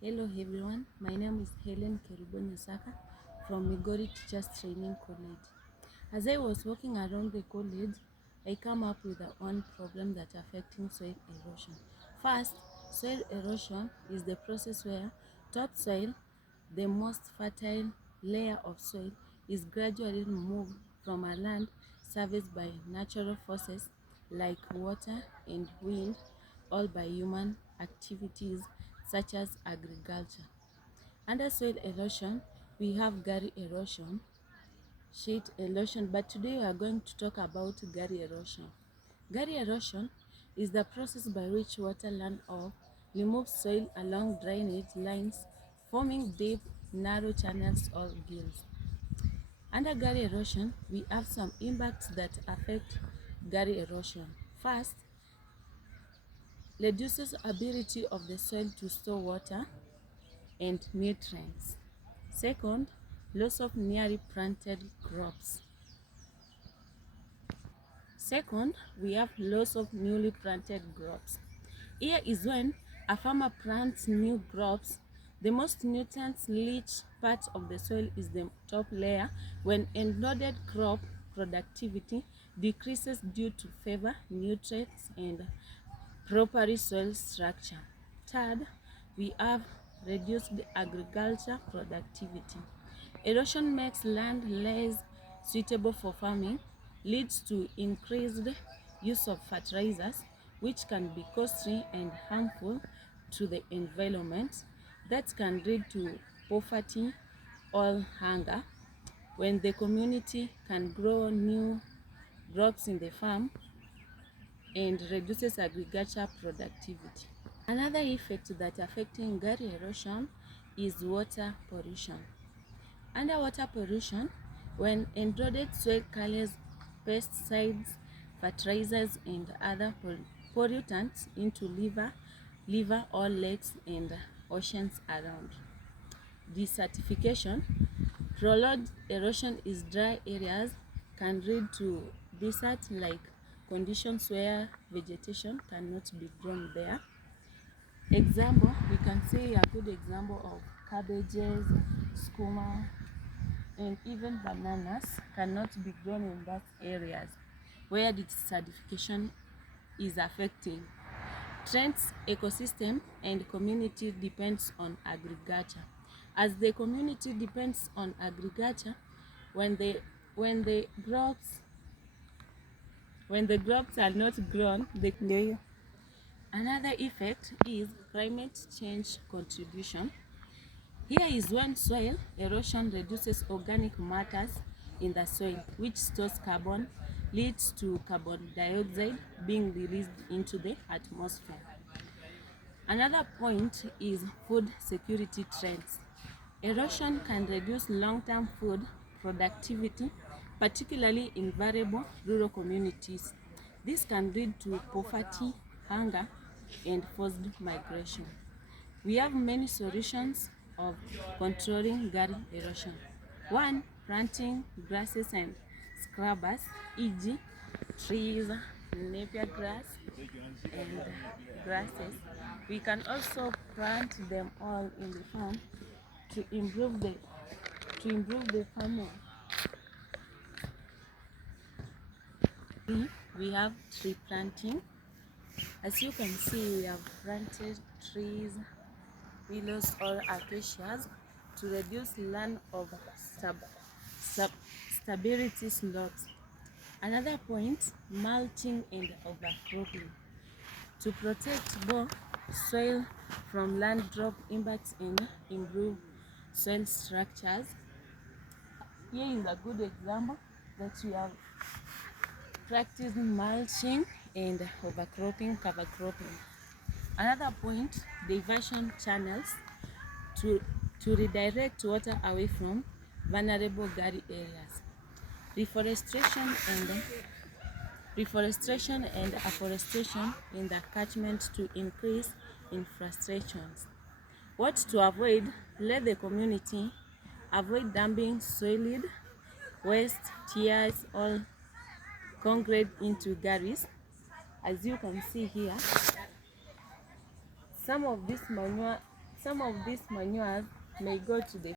Hello everyone, my name is Helen Kerubonya Saka from Migori Teachers Training College. As I was walking around the college, I come up with one problem that affecting soil erosion. First, soil erosion is the process where topsoil, the most fertile layer of soil, is gradually removed from a land serviced by natural forces like water and wind, all by human activities such as agriculture. Under soil erosion, we have gully erosion, sheet erosion, but today we are going to talk about gully erosion. Gully erosion is the process by which water runoff removes soil along drainage lines, forming deep, narrow channels or gills. Under gully erosion, we have some impacts that affect gully erosion. First, reduces ability of the soil to store water and nutrients. Second, loss of nearly planted crops. Second, we have loss of newly planted crops. Here is when a farmer plants new crops. The most nutrient-rich part of the soil is the top layer. When eroded crop productivity decreases due to fewer nutrients and proper soil structure. Third, we have reduced agriculture productivity. Erosion makes land less suitable for farming, leads to increased use of fertilizers, which can be costly and harmful to the environment. That can lead to poverty or hunger. When the community can grow new crops in the farm, and reduces agriculture productivity. Another effect that affecting gully erosion is water pollution. Underwater pollution, when eroded soil carries pesticides, fertilizers, and other pollutants into river or lakes and oceans around. Desertification, prolonged erosion in dry areas can lead to desert-like conditions where vegetation cannot be grown there. Example, we can say a good example of cabbages, skuma, and even bananas cannot be grown in that areas where the desertification is affecting. Trends, ecosystem, and community depends on agriculture. As the community depends on agriculture, when the crops are not grown, Another effect is climate change contribution. Here is when soil erosion reduces organic matters in the soil, which stores carbon, leads to carbon dioxide being released into the atmosphere. Another point is food security trends. Erosion can reduce long-term food productivity, particularly in vulnerable rural communities. This can lead to poverty, hunger, and forced migration. We have many solutions of controlling gully erosion. One, planting grasses and scrubbers, e.g. trees, napier grass, and grasses. We can also plant them all in the farm to improve the farming. We have tree planting. As you can see, we have planted trees, willows or acacias to reduce land of stability slopes. Another point, mulching and overcropping. To protect both soil from land drop impacts and improve soil structures. Here is a good example that we have practiced mulching and overcropping, cover cropping. Another point, diversion channels to redirect water away from vulnerable gully areas. Reforestation and afforestation in the catchment to increase infrastructures. What to avoid? Let the community avoid dumping solid waste, tears, or concrete into gullies. As you can see here, some of this manure Some of these manures may go to the